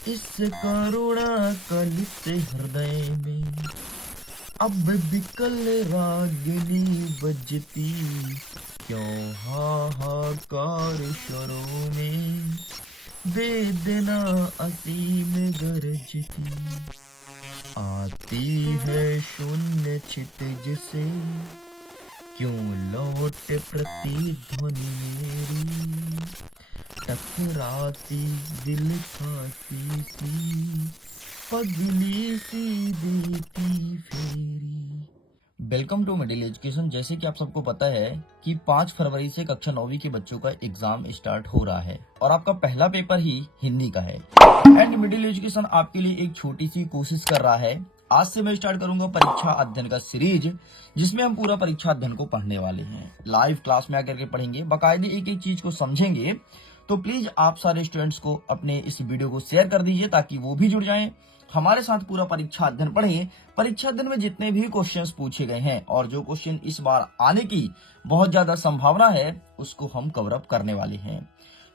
इस करुणा कलित हृदय में अब विकल रागिनी बजती, क्यों हाहाकार शरों में वेदना असीम गरजती। आती है शून्य क्षितिज से, क्यों लौट प्रतिध्वनि मेरी, टकराती दिल खाती सी, पगली सी देती फेरी। Welcome to middle education. जैसे कि आप सबको पता है कि 5 फरवरी से कक्षा 9वीं के बच्चों का एग्जाम स्टार्ट हो रहा है और आपका पहला पेपर ही हिंदी का है। एंड मिडिल एजुकेशन आपके लिए एक छोटी सी कोशिश कर रहा है। आज से मैं स्टार्ट करूंगा परीक्षा अध्ययन का सीरीज, जिसमें हम पूरा परीक्षा अध्ययन को पढ़ने वाले हैं। लाइव क्लास में आकर के पढ़ेंगे, बाकायदे एक एक चीज को समझेंगे। तो प्लीज आप सारे स्टूडेंट्स को अपने इस वीडियो को शेयर कर दीजिए ताकि वो भी जुड़ जाएं, हमारे साथ पूरा परीक्षा अध्ययन पढ़ें। परीक्षा अध्ययन में जितने भी क्वेश्चंस पूछे गए हैं और जो क्वेश्चन इस बार आने की बहुत ज्यादा संभावना है, उसको हम कवर अप करने वाले हैं।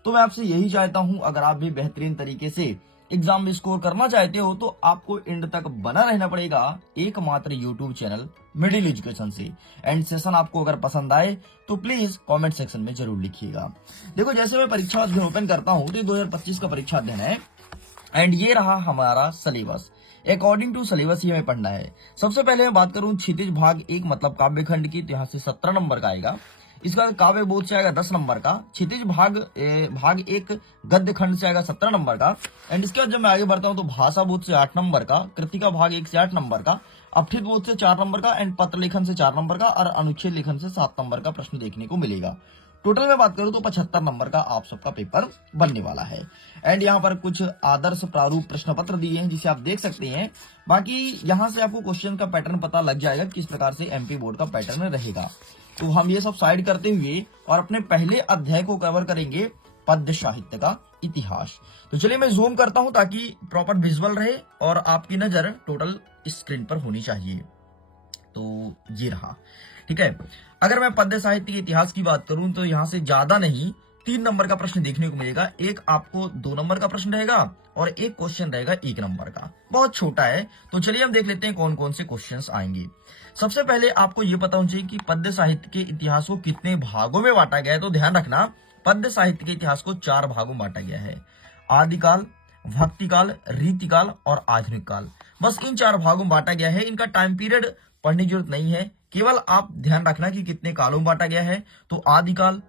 तो मैं आपसे यही चाहता हूं, अगर आप भी बेहतरीन तरीके से एग्जाम में स्कोर करना चाहते हो तो आपको एंड तक बना रहना पड़ेगा एकमात्र यूट्यूब चैनल मिडिल एजुकेशन से। एंड सेशन आपको अगर पसंद आए तो प्लीज कमेंट सेक्शन में जरूर लिखिएगा। देखो, जैसे मैं परीक्षा अध्ययन ओपन करता हूं तो 2025 का परीक्षा अध्ययन है एंड ये रहा हमारा सिलेबस। अकॉर्डिंग टू सिलेबस ही हमें पढ़ना है। सबसे पहले मैं बात करूं क्षितिज भाग 1 मतलब काव्य खंड की, तो यहाँ से 17 नंबर का आएगा। इसके बाद काव्य बोध से आएगा 10 नंबर का। क्षितिज भाग 1 गद्य खंड से आएगा 17 नंबर का। एंड इसके बाद जब मैं आगे बढ़ता हूं तो भाषा बोध से 8 नंबर का, कृतिका भाग 1 से 8 नंबर का, अपठित बोध से 4 नंबर का, एंड पत्र लेखन से 4 नंबर का और अनुच्छेद लेखन से 7 नंबर का प्रश्न देखने को मिलेगा। टोटल में बात करूं तो 75 नंबर का आप सबका पेपर बनने वाला है। एंड यहाँ पर कुछ आदर्श प्रारूप प्रश्न पत्र दिए हैं जिसे आप देख सकते हैं। बाकी यहाँ से आपको क्वेश्चन का पैटर्न पता लग जाएगा किस प्रकार से एमपी बोर्ड का पैटर्न रहेगा। तो हम ये सब साइड करते हुए और अपने पहले अध्याय को कवर करेंगे, पद्य साहित्य का इतिहास। तो चलिए मैं जूम करता हूं ताकि प्रॉपर विजुअल रहे और आपकी नजर टोटल स्क्रीन पर होनी चाहिए। तो ये रहा, ठीक है। अगर मैं पद्य साहित्य के इतिहास की बात करूं तो यहां से ज्यादा नहीं 3 नंबर का प्रश्न देखने को मिलेगा। एक आपको 2 नंबर का प्रश्न रहेगा और एक क्वेश्चन रहेगा 1 नंबर का, बहुत छोटा है। तो चलिए हम देख लेते हैं कौन कौन से क्वेश्चंस आएंगे। सबसे पहले आपको यह पता होना चाहिए कि पद्य साहित्य के इतिहास को कितने भागों में बांटा गया है। तो ध्यान रखना, पद्य साहित्य के इतिहास को 4 भागों में बांटा गया है: आदिकाल, भक्तिकाल, रीतिकाल और आधुनिक काल। बस इन 4 भागों में बांटा गया है। इनका टाइम पीरियड पढ़ने की जरूरत नहीं है, केवल आप ध्यान रखना कि कितने कालों में बांटा गया है। तो आदिकाल,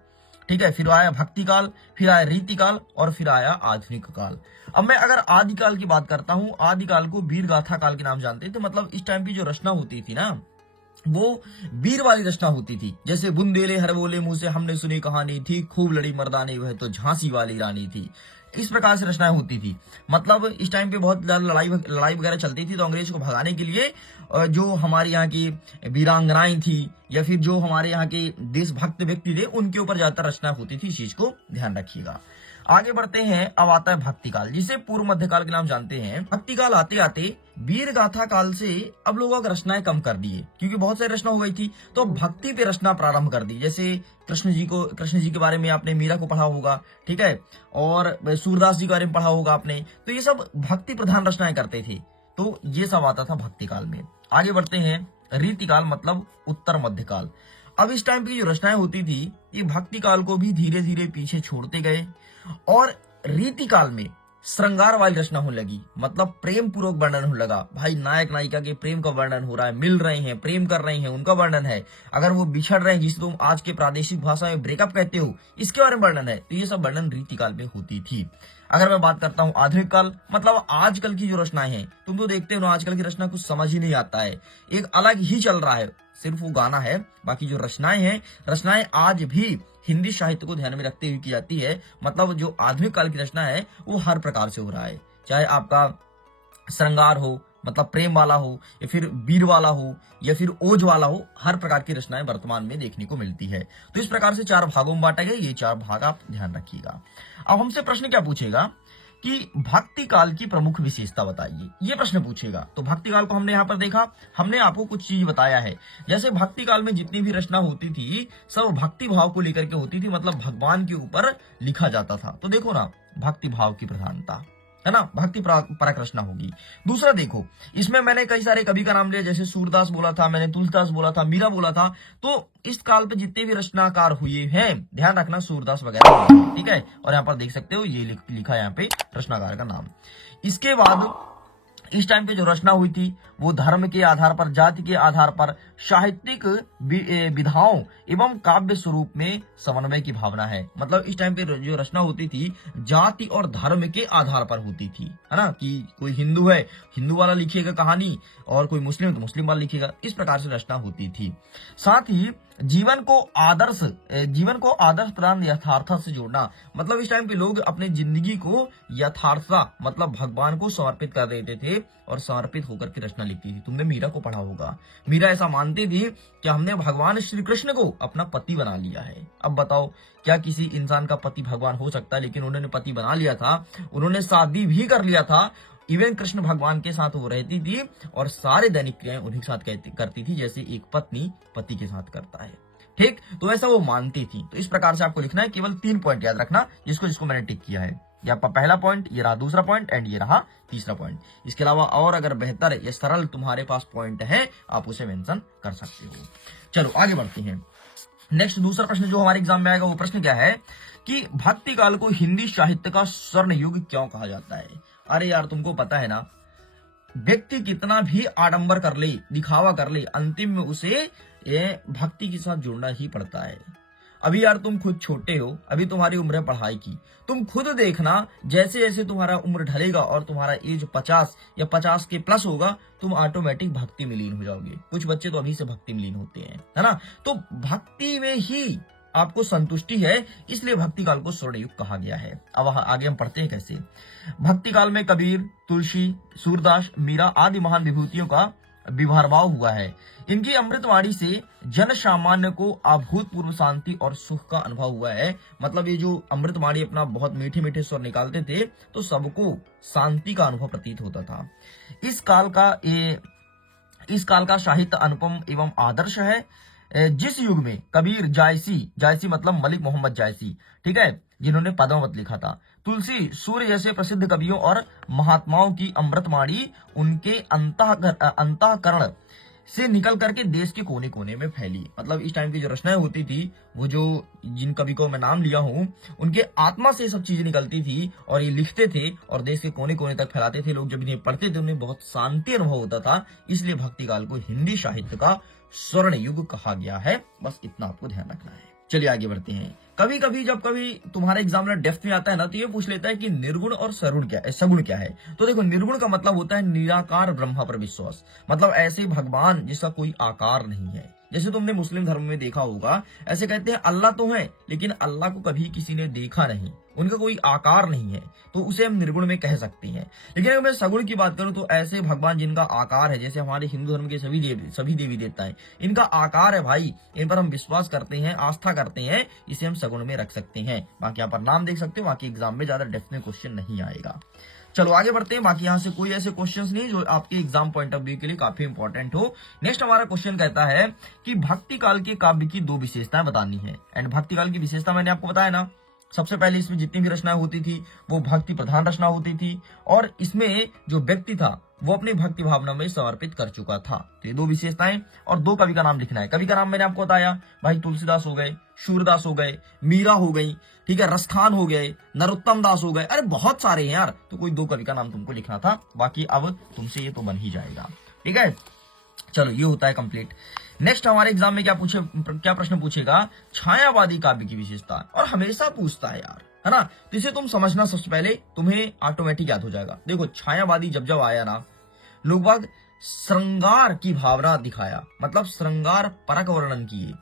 ठीक है, फिर आया भक्तिकाल, फिर आया रीतिकाल और फिर आया आधुनिक काल। अब मैं अगर आदिकाल की बात करता हूं, आदिकाल को वीर गाथा काल के नाम जानते थे। मतलब इस टाइम की जो रचना होती थी ना, वो वीर वाली रचना होती थी। जैसे बुंदेले हर बोले मुंह से हमने सुनी कहानी थी, खूब लड़ी मर्दानी वह तो झांसी वाली रानी थी। इस प्रकार से रचनाएं होती थी। मतलब इस टाइम पे बहुत ज्यादा लड़ाई वगैरह चलती थी, तो अंग्रेज को भगाने के लिए जो हमारे यहाँ की वीरांगनाएं थी या फिर जो हमारे यहाँ के देशभक्त व्यक्ति थे, उनके ऊपर ज्यादातर रचना होती थी। इस चीज को ध्यान रखिएगा। आगे बढ़ते हैं, अब आता है भक्तिकाल, जिसे पूर्व मध्यकाल के नाम जानते हैं। भक्तिकाल आते आते वीर गाथा काल से अब लोगों की रचनाएं कम कर दिए, क्योंकि बहुत सारी रचना हो गई थी, तो भक्ति पे रचना प्रारंभ कर दी। जैसे कृष्ण जी के बारे में आपने मीरा को पढ़ा होगा, ठीक है, और सूरदास जी के बारे में पढ़ा होगा आपने। तो ये सब भक्ति प्रधान रचनाएं करते थे। तो ये सब आता था भक्तिकाल में। आगे बढ़ते हैं, रीतिकाल मतलब उत्तर मध्यकाल। अब इस टाइम की जो रचनाएं होती थी, ये भक्ति काल को भी धीरे धीरे पीछे छोड़ते गए और रीतिकाल में श्रृंगार वाली रचना होने लगी। मतलब प्रेम पूर्वक वर्णन होने लगा। भाई नायक नायिका के प्रेम का वर्णन हो रहा है, मिल रहे हैं, प्रेम कर रहे हैं, उनका वर्णन है। अगर वो बिछड़ रहे हैं, जिसे तुम आज के प्रादेशिक भाषा में ब्रेकअप कहते हो, इसके बारे में वर्णन है। तो ये सब वर्णन रीतिकाल में होती थी। अगर मैं बात करता हूँ आधुनिक काल, मतलब आजकल की जो रचनाएं हैं, तुम तो देखते हो ना, आजकल की रचना कुछ समझ ही नहीं आता है, एक अलग ही चल रहा है, सिर्फ वो गाना है। बाकी जो रचनाएं हैं, रचनाएं आज भी हिंदी साहित्य को ध्यान में रखते हुए की जाती है। मतलब जो आधुनिक काल की रचना है वो हर प्रकार से हो रहा है, चाहे आपका श्रृंगार हो, मतलब प्रेम वाला हो, या फिर वीर वाला हो, या फिर ओज वाला हो, हर प्रकार की रचनाएं वर्तमान में देखने को मिलती है। तो इस प्रकार से 4 भागों में बांटा गया। ये 4 भाग आप ध्यान रखिएगा। अब हमसे प्रश्न क्या पूछेगा कि भक्ति काल की प्रमुख विशेषता बताइए, ये प्रश्न पूछेगा। तो भक्ति काल को हमने यहाँ पर देखा, हमने आपको कुछ चीज बताया है। जैसे भक्ति काल में जितनी भी रचना होती थी, सब भक्ति भाव को लेकर के होती थी, मतलब भगवान के ऊपर लिखा जाता था। तो देखो ना, भक्ति भाव की प्रधानता है ना, भक्ति परक रचना होगी। दूसरा देखो, इसमें मैंने कई सारे कवि का नाम लिया, जैसे सूरदास बोला था मैंने, तुलसीदास बोला था, मीरा बोला था। तो इस काल पे जितने भी रचनाकार हुए हैं, ध्यान रखना सूरदास वगैरह नहीं है, ठीक है। और यहाँ पर देख सकते हो ये लिखा है यहाँ पे रचनाकार का नाम। इसके बाद इस टाइम पे जो रचना हुई थी वो धर्म के आधार पर, जाति के आधार पर, साहित्यिक विधाओं एवं काव्य स्वरूप में समन्वय की भावना है। मतलब इस टाइम पे जो रचना होती थी जाति और धर्म के आधार पर होती थी, है ना, कि कोई हिंदू है हिंदू वाला लिखिएगा कहानी, और कोई मुस्लिम तो मुस्लिम वाला लिखेगा, इस प्रकार से रचना होती थी। साथ ही जीवन को आदर्श प्रदान यथार्थता से जोड़ना। मतलब इस टाइम पे लोग अपने जिंदगी को यथार्थता मतलब भगवान को समर्पित कर देते थे और समर्पित होकर के रचना लिखती थी। तुमने मीरा को पढ़ा होगा, मीरा ऐसा मानती थी कि हमने भगवान श्री कृष्ण को अपना पति बना लिया है। अब बताओ, क्या किसी इंसान का पति भगवान हो सकता है? लेकिन उन्होंने पति बना लिया था, उन्होंने शादी भी कर लिया था। इवन कृष्ण भगवान के साथ वो रहती थी और सारे दैनिक क्रियाएं उन्हीं के साथ करती थी, जैसे एक पत्नी पति के साथ करता है। ठीक, तो ऐसा वो मानती थी। तो इस प्रकार से आपको लिखना है, केवल 3 पॉइंट याद रखना, जिसको मैंने टिक किया है। ये आपका पहला पॉइंट, ये रहा दूसरा पॉइंट, एंड ये रहा तीसरा पॉइंट। इसके अलावा और अगर बेहतर या सरल तुम्हारे पास पॉइंट है, आप उसे मेंशन कर सकते हो। चलो आगे बढ़ते हैं। नेक्स्ट दूसरा प्रश्न जो हमारे एग्जाम में आएगा, वो प्रश्न क्या है कि भक्ति काल को हिंदी साहित्य का स्वर्ण युग क्यों कहा जाता है? अरे यार, तुमको पता है ना, व्यक्ति कितना भी आडंबर कर ले, दिखावा कर ले, अंतिम में उसे भक्ति के साथ जुड़ना ही पड़ता है। अभी यार तुम खुद छोटे हो, अभी तुम्हारी उम्र है पढ़ाई की, तुम खुद देखना जैसे जैसे तुम्हारा उम्र ढलेगा और तुम्हारा एज 50 या 50 के प्लस होगा, तुम ऑटोमेटिक भक्ति में लीन हो जाओगे। कुछ बच्चे तो अभी से भक्ति में लीन होते हैं, है ना। तो भक्ति में ही आपको संतुष्टि है, इसलिए भक्ति काल को स्वर्ण युग कहा गया है। अब आगे हम पढ़ते हैं कैसे। भक्ति काल में कबीर, तुलसी, सूरदास, मीरा आदि महान विभूतियों का विभाव हुआ है। इनकी अमृतवाणी से जन सामान्य को अभूतपूर्व शांति और सुख का अनुभव हुआ है। मतलब ये जो अमृतवाणी अपना बहुत मीठे मीठे स्वर निकालते थे, तो सबको शांति का अनुभव प्रतीत होता था। इस काल का साहित्य अनुपम एवं आदर्श है। जिस युग में कबीर, जायसी मतलब मलिक मोहम्मद जायसी, ठीक है, जिन्होंने पद्मावत लिखा था, तुलसी, सूर्य जैसे प्रसिद्ध कवियों और महात्माओं की अमृतवाणी उनके अंतःकरण से निकल करके देश के कोने कोने में फैली। मतलब इस टाइम की जो रचनाएं होती थी, वो जो जिन कवि को मैं नाम लिया हूं, उनके आत्मा से सब चीजें निकलती थी और ये लिखते थे और देश के कोने कोने तक फैलाते थे। लोग जब इन्हें पढ़ते थे उन्हें बहुत शांति अनुभव होता था। इसलिए भक्ति काल को हिंदी साहित्य का स्वर्ण युग कहा गया है। बस इतना आपको ध्यान रखना है। चलिए आगे बढ़ते हैं। कभी कभी जब कभी तुम्हारे एग्जामिनर डेप्थ में आता है ना, तो ये पूछ लेता है कि निर्गुण और सगुण क्या है। तो देखो, निर्गुण का मतलब होता है निराकार ब्रह्म पर विश्वास। मतलब ऐसे भगवान जिसका कोई आकार नहीं है। जैसे तुमने मुस्लिम धर्म में देखा होगा, ऐसे कहते हैं अल्लाह तो है, लेकिन अल्लाह को कभी किसी ने देखा नहीं, उनका कोई आकार नहीं है, तो उसे हम निर्गुण में कह सकते हैं। लेकिन अगर मैं सगुण की बात करूं, तो ऐसे भगवान जिनका आकार है, जैसे हमारे हिंदू धर्म के सभी देवी देवता है, इनका आकार है भाई, इन पर हम विश्वास करते हैं, आस्था करते हैं, इसे हम सगुण में रख सकते हैं। बाकी यहाँ पर नाम देख सकते हो, बाकी एग्जाम में ज्यादा डेप्थ में क्वेश्चन नहीं आएगा। चलो आगे बढ़ते हैं। बाकी यहाँ से कोई ऐसे क्वेश्चंस नहीं जो आपके एग्जाम पॉइंट ऑफ व्यू के लिए काफी इंपॉर्टेंट हो। नेक्स्ट हमारा क्वेश्चन कहता है कि भक्ति काल के काव्य की 2 विशेषताएं बतानी है। एंड भक्ति काल की विशेषता मैंने आपको बताया ना, सबसे पहले इसमें जितनी भी रचनाएं होती थी वो भक्ति प्रधान रचना होती थी, और इसमें जो व्यक्ति था वो अपनी भक्ति भावना में समर्पित कर चुका था। तो ये 2 विशेषताएं, और 2 कवि का नाम लिखना है। कवि का नाम मैंने आपको बताया भाई, तुलसीदास हो गए, सूरदास हो गए, मीरा हो गई, ठीक है, रसखान हो गए, नरोत्तम दास हो गए, अरे बहुत सारे हैं यार। तो कोई 2 कवि का नाम तुमको लिखना था, बाकी अब तुमसे ये तो बन ही जाएगा, ठीक है। चलो ये होता है कंप्लीट। नेक्स्ट हमारे एग्जाम में क्या प्रश्न पूछेगा, छायावादी काव्य की विशेषता, और हमेशा पूछता है यार, है ना। तो इसे तुम समझना, सबसे पहले तुम्हें ऑटोमेटिक याद हो जाएगा। देखो, छायावादी जब आया ना, लोग बाग श्रृंगार की भावना दिखाया, मतलब श्रृंगार परक वर्णन किए।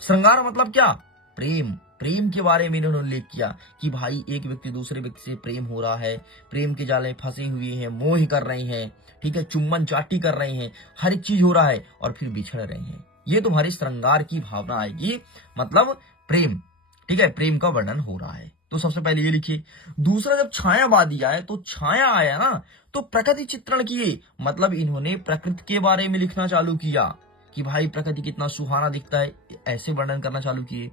श्रृंगार मतलब क्या, प्रेम के बारे में इन्होंने उल्लेख किया कि भाई एक व्यक्ति दूसरे व्यक्ति से प्रेम हो रहा है, प्रेम के जाले फंसे हुए हैं, मोह कर रहे हैं, ठीक है, चुम्बन चाटी कर रहे हैं, हर एक चीज हो रहा है, और फिर बिछड़ रहे हैं। ये तुम्हारी श्रृंगार की भावना आएगी, मतलब प्रेम, ठीक है, प्रेम का वर्णन हो रहा है। तो सबसे पहले ये लिखिए। दूसरा, जब छायावादी आए तो छाया आया ना, तो प्रकृति चित्रण किए, मतलब इन्होंने प्रकृति के बारे में लिखना चालू किया कि भाई प्रकृति कितना सुहाना दिखता है, ऐसे वर्णन करना चालू किए।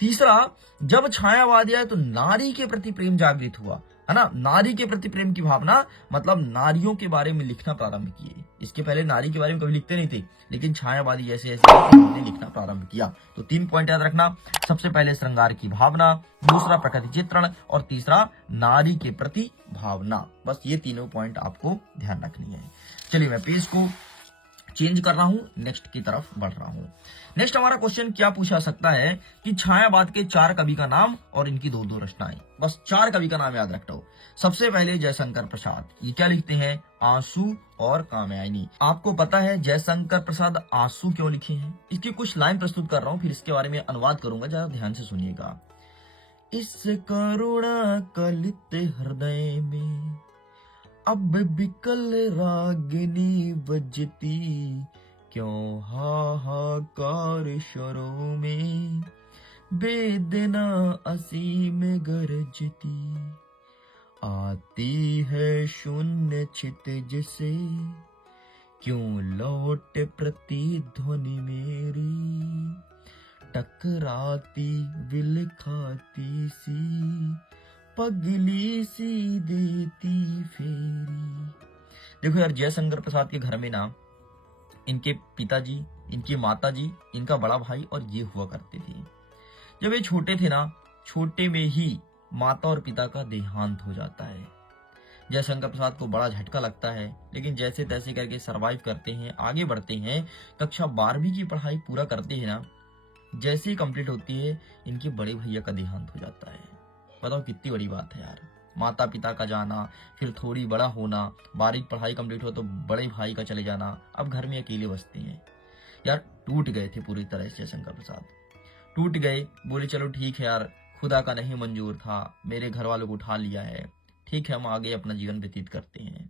तीसरा, जब छायावादी आए तो नारी के प्रति प्रेम जागृत हुआ, है ना। नारी के प्रति प्रेम की भावना मतलब नारियों के बारे में लिखना प्रारंभ किए। इसके पहले नारी के बारे में कभी लिखते नहीं थे, लेकिन छायावादी जैसे ऐसे उन्होंने लिखना प्रारंभ किया। तो 3 पॉइंट याद रखना, सबसे पहले श्रृंगार की भावना, दूसरा प्रकृति चित्रण और तीसरा नारी के प्रति भावना। बस ये तीनों पॉइंट आपको ध्यान रखनी है। चलिए मैं पेज को चेंज कर रहा हूं, नेक्स्ट की तरफ बढ़ रहा हूं। नेक्स्ट हमारा क्वेश्चन क्या पूछा सकता है कि छायावाद के 4 कवि का नाम और इनकी 2-2 रचनाएं। बस 4 कवि का नाम याद रखता हो। सबसे पहले जयशंकर प्रसाद, ये क्या लिखते हैं, आंसू और कामयानी। आपको पता है जयशंकर प्रसाद आंसू क्यों लिखे हैं? इसकी कुछ लाइन प्रस्तुत कर रहा हूं, फिर इसके बारे में अनुवाद करूंगा, जरा ध्यान से सुनिएगा। इस करुणा कलित हृदय में अब बिकल रागिनी बजती, क्यों हाहाकार शरों में वेदना असीम गरजती, आती है शून्य क्षितिज से, क्यों लौट प्रतिध्वनि मेरी, टकराती विलखाती सी, पगली सी देती फेरी। देखो यार, जयशंकर प्रसाद के घर में ना इनके पिताजी, इनकी माताजी, इनका बड़ा भाई और ये हुआ करते थे। जब ये छोटे थे ना, छोटे में ही माता और पिता का देहांत हो जाता है। जयशंकर प्रसाद को बड़ा झटका लगता है, लेकिन जैसे तैसे करके सरवाइव करते हैं, आगे बढ़ते हैं। कक्षा 12वीं की पढ़ाई पूरा करते हैं ना, जैसे ही कंप्लीट होती है इनके बड़े भैया का देहांत हो जाता है। बताओ कितनी बड़ी बात है यार, माता पिता का जाना, फिर थोड़ी बड़ा होना, 12वीं पढ़ाई कंप्लीट हो तो बड़े भाई का चले जाना, अब घर में अकेले बसते हैं। यार टूट गए थे पूरी तरह से जयशंकर प्रसाद, टूट गए। बोले चलो ठीक है यार, खुदा का नहीं मंजूर था, मेरे घर वालों को उठा लिया है, ठीक है हम आगे अपना जीवन व्यतीत करते हैं।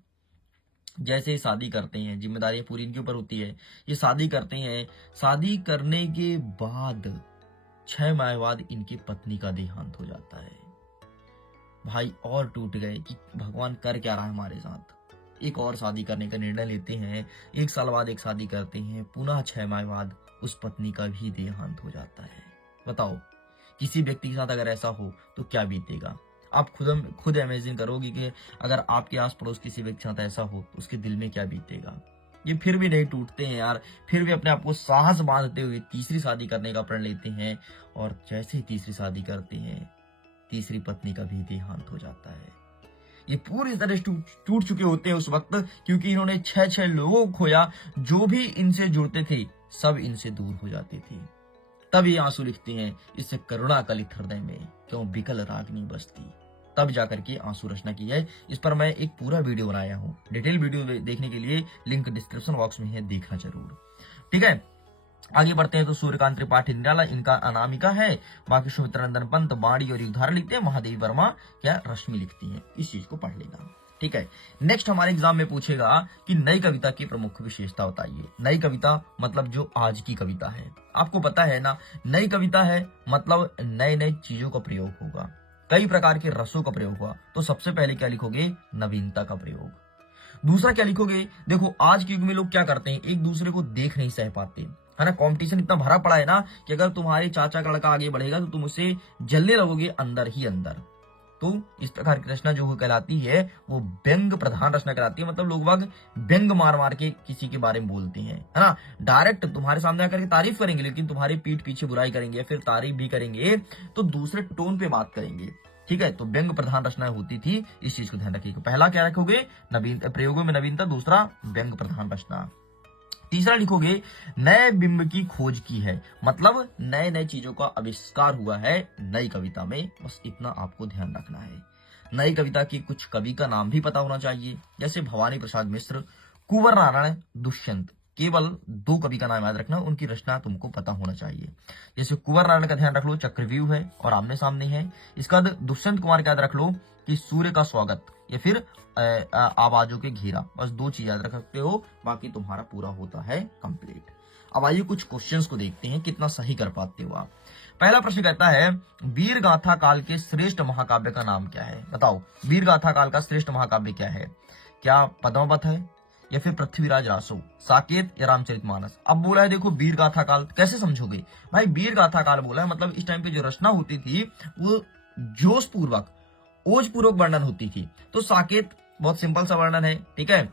जैसे ही शादी करते हैं, जिम्मेदारियां पूरी इनके ऊपर होती है, ये शादी करते हैं। शादी करने के बाद 6 माह बाद इनकी पत्नी का देहांत हो जाता है। भाई और टूट गए कि भगवान कर क्या रहा है हमारे साथ। एक और शादी करने का निर्णय लेते हैं, 1 साल बाद एक शादी करते हैं, पुनः 6 माह बाद उस पत्नी का भी देहांत हो जाता है। बताओ किसी व्यक्ति के साथ अगर ऐसा हो तो क्या बीतेगा। आप खुद इमेजिन करोगे कि अगर आपके आस पड़ोस किसी व्यक्ति के साथ ऐसा हो तो उसके दिल में क्या बीतेगा। ये फिर भी नहीं टूटते हैं यार, फिर भी अपने आप को साहस बांधते हुए तीसरी शादी करने का प्रण लेते हैं, और जैसे ही तीसरी शादी करते हैं, तीसरी पत्नी का भी देहांत हो जाता है। ये पूरी तरह टूट चुके होते हैं उस वक्त, क्योंकि इन्होंने 6 लोगों को खोया, जो भी इनसे जुड़ते थे सब इनसे दूर हो जाते थे। तब ये आंसू लिखते हैं, इससे करुणा कलित हृदय में क्यों बिकल रागनी बसती। तब जाकर के आंसू रचना की है। इस पर मैं एक पूरा वीडियो बनाया हूँ, डिटेल वीडियो देखने के लिए लिंक डिस्क्रिप्शन बॉक्स में है, देखना जरूर। ठीक है, आगे बढ़ते हैं। तो सूर्यकांत त्रिपाठी निराला इनका अनामिका है। बाकी सुमित्रानंदन पंत बाणी और युगधार लिखते हैं। महादेवी वर्मा क्या रश्मि लिखती हैं। इस चीज को पढ़ लेना। ठीक है, नेक्स्ट हमारे एग्जाम में पूछेगा कि नई कविता की प्रमुख विशेषता बताइए। नई कविता मतलब जो आज की कविता है, आपको पता है ना, नई कविता है मतलब नए नए चीजों का प्रयोग होगा, कई प्रकार के रसों का प्रयोग हुआ। तो सबसे पहले क्या लिखोगे, नवीनता का प्रयोग। दूसरा क्या लिखोगे, देखो आज के युग में लोग क्या करते हैं, एक दूसरे को देख नहीं सह पाते, है ना। कंपटीशन इतना भरा पड़ा है ना कि अगर तुम्हारे चाचा का लड़का आगे बढ़ेगा तो तुम उसे जलने लगोगे अंदर ही अंदर। तो इस प्रकार की रचना जो कहलाती है वो व्यंग प्रधान रचना कहलाती है। मतलब लोग बाग व्यंग मार मार के किसी के बारे में बोलते हैं, है ना। डायरेक्ट तुम्हारे सामने आकर के तारीफ करेंगे, लेकिन तुम्हारी पीठ पीछे बुराई करेंगे, फिर तारीफ भी करेंगे तो दूसरे टोन पे बात करेंगे। ठीक है, तो व्यंग प्रधान रचना होती थी, इस चीज को ध्यान रखिएगा। पहला क्या रखोगे, नवीन प्रयोगों में नवीनता। दूसरा व्यंग प्रधान रचना। तीसरा लिखोगे नए बिंब की खोज की है, मतलब नए नए चीजों का आविष्कार हुआ है नई कविता में। बस इतना आपको ध्यान रखना है। नई कविता की कुछ कवि का नाम भी पता होना चाहिए, जैसे भवानी प्रसाद मिश्र, कुंवर नारायण, दुष्यंत। केवल 2 कवि का नाम याद रखना, उनकी रचना तुमको पता होना चाहिए। जैसे कुंवर नारायण का ध्यान रख लो, चक्रव्यूह है और आमने सामने है। इसका दुष्यंत कुमार का याद रख लो कि सूर्य का स्वागत या फिर आवाजों के घेरा। बस 2 चीज याद रख सकते हो, बाकी तुम्हारा पूरा होता है कंप्लीट। अब आइए कुछ क्वेश्चंस को देखते हैं, कितना सही कर पाते हो आप। पहला प्रश्न कहता है वीर गाथा काल के श्रेष्ठ महाकाव्य का नाम क्या है। बताओ वीर गाथा काल का श्रेष्ठ महाकाव्य क्या है। क्या पद्मावत है या फिर पृथ्वीराज रासो, साकेत या रामचरितमानस। अब बोला है देखो वीर गाथा काल, कैसे समझोगे भाई। वीर गाथा काल बोला है मतलब इस टाइम पे जो रचना होती थी वो जोश पूर्वक ओज पूर्वक वर्णन होती थी। तो साकेत बहुत सिंपल सा वर्णन है, ठीक है।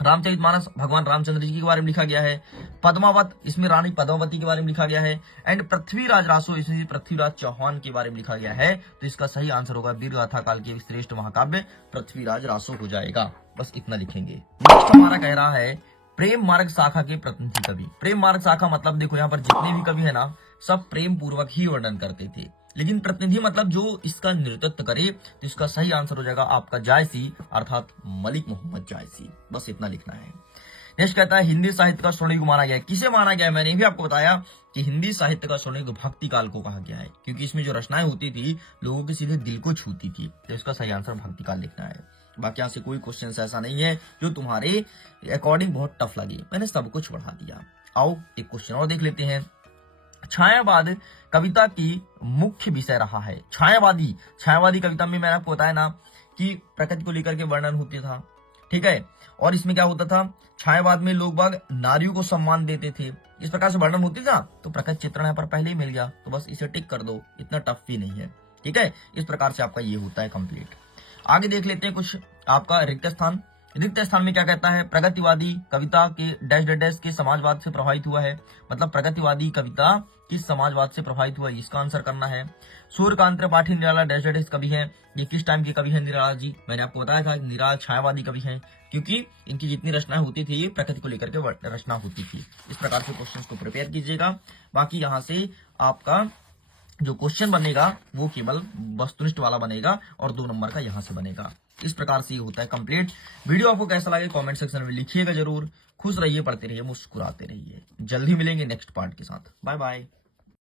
रामचरितमानस भगवान रामचंद्र जी के बारे में लिखा गया है। पद्मावत, इसमें रानी पद्मावती के बारे में लिखा गया है। एंड पृथ्वीराज रासो, इसमें पृथ्वीराज चौहान के बारे में लिखा गया है। तो इसका सही आंसर होगा वीर गाथा काल के श्रेष्ठ महाकाव्य पृथ्वीराज रासो हो जाएगा। बस इतना लिखेंगे। नेक्स्ट हमारा कह रहा है प्रेम मार्ग शाखा के प्रतिनिधि कवि। प्रेम मार्ग शाखा मतलब देखो यहाँ पर जितने भी कवि है ना, सब प्रेम पूर्वक ही वर्णन करते थे, लेकिन प्रतिनिधि मतलब जो इसका नेतृत्व करे। तो इसका सही आंसर हो जाएगा आपका जायसी, अर्थात मलिक मोहम्मद जायसी। बस इतना लिखना है। नेक्स्ट कहता है हिंदी साहित्य का स्वर्ण युग माना गया है। किसे माना गया है? मैंने भी आपको बताया कि हिंदी साहित्य का स्वर्ण युग भक्ति काल को कहा गया है, क्योंकि इसमें जो रचनाएं होती थी लोगों के सीधे दिल को छूती थी। तो इसका सही आंसर भक्ति काल लिखना है। बाकी यहाँ से कोई क्वेश्चन ऐसा नहीं है जो तुम्हारे अकॉर्डिंग बहुत टफ लगे, मैंने सब कुछ बढ़ा दिया। आओ एक क्वेश्चन और देख लेते हैं। छायावाद कविता की मुख्य विषय रहा है। छायावादी कविता में मैंने आपको बताया ना कि प्रकृति को लेकर के वर्णन होता था, ठीक है। और इसमें क्या होता था, छायावाद में लोग बाग नारियों को सम्मान देते थे, इस प्रकार से वर्णन होती था। तो प्रकृति चित्रण यहाँ पर पहले ही मिल गया, तो बस इसे टिक कर दो, इतना टफ भी नहीं है, ठीक है। इस प्रकार से आपका ये होता है कंप्लीट। आगे देख लेते हैं कुछ आपका रिक्त स्थान। रिक्त स्थान में क्या कहता है, प्रगतिवादी कविता के डैश डैश के समाजवाद से प्रभावित हुआ है। मतलब प्रगतिवादी कविता किस समाजवाद से प्रभावित हुआ, इसका आंसर करना है। सूर्यकांत त्रिपाठी निराला डैश डैश कवि हैं। ये किस टाइम के कवि हैं निराला जी? मैंने आपको बताया था निराला छायावादी कवि हैं, क्योंकि इनकी जितनी रचनाएं होती थी ये प्रकृति को लेकर के रचना होती थी। इस प्रकार से क्वेश्चन को प्रिपेयर कीजिएगा। बाकी यहाँ से आपका जो क्वेश्चन बनेगा वो केवल वस्तुनिष्ठ वाला बनेगा और 2 नंबर का यहाँ से बनेगा। इस प्रकार से ये होता है कंप्लीट। वीडियो आपको कैसा लगे कमेंट सेक्शन में लिखिएगा जरूर। खुश रहिए, पढ़ते रहिए, मुस्कुराते रहिए। जल्दी मिलेंगे नेक्स्ट पार्ट के साथ। Bye bye.